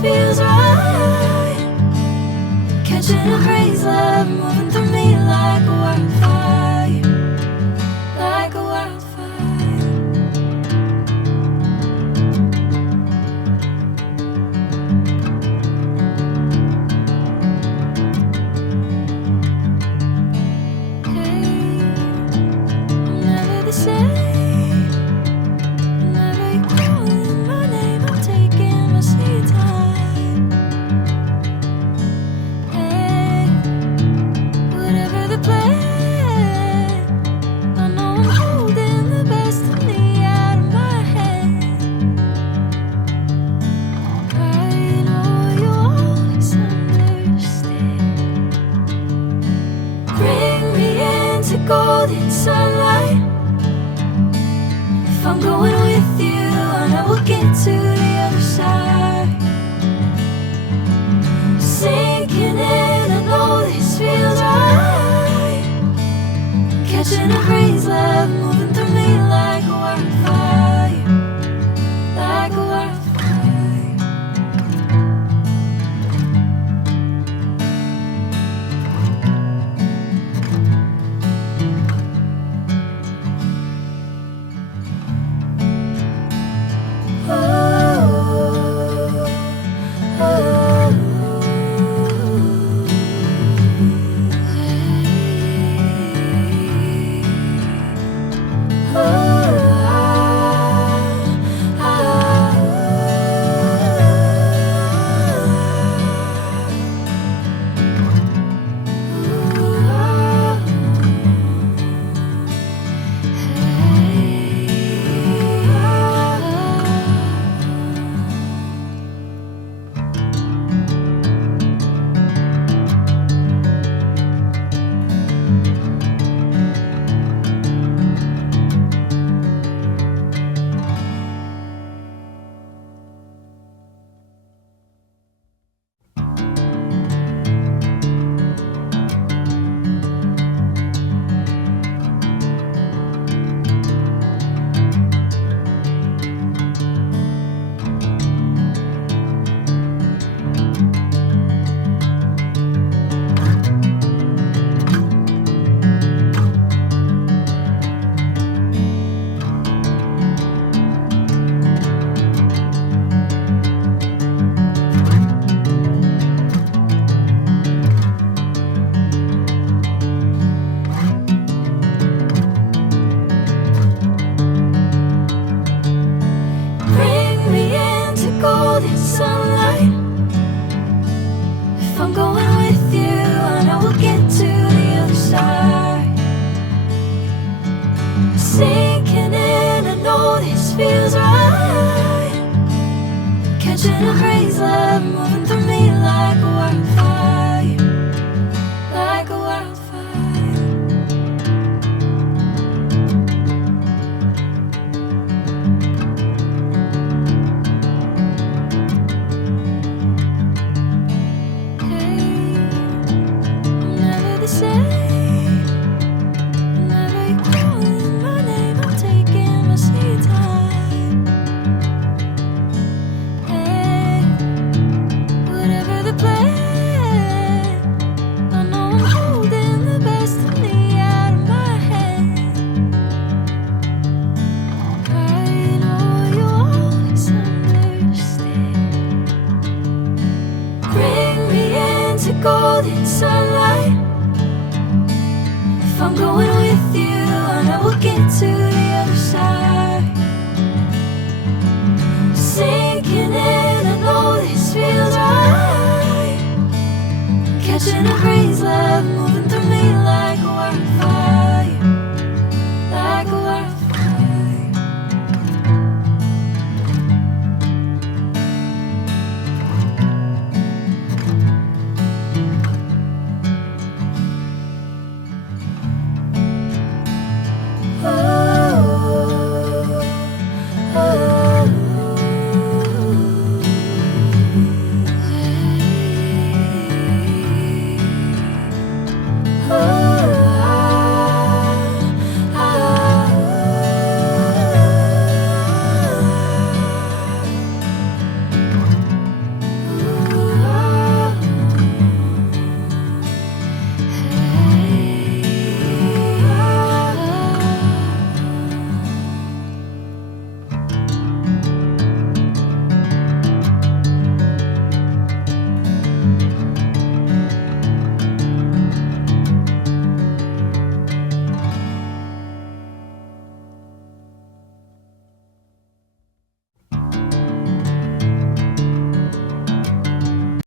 feels right. Catching a crazy love moving through me like a wildfire, like a wildfire. Hey, I'm never the same. Golden sunlight. If I'm going with you, I know we'll get to the other side. Sinking in, I know this feels right. Catching a crazy love moving through me like a wildfire, like a wildfire. Sunlight. If I'm going with you, I know we'll get to the other side. Sinking in, I know this feels right. Catching a crazy love moving through me like a wildfire, like a wildfire. Golden sunlight. If I'm going with you, I know we'll get to the other side.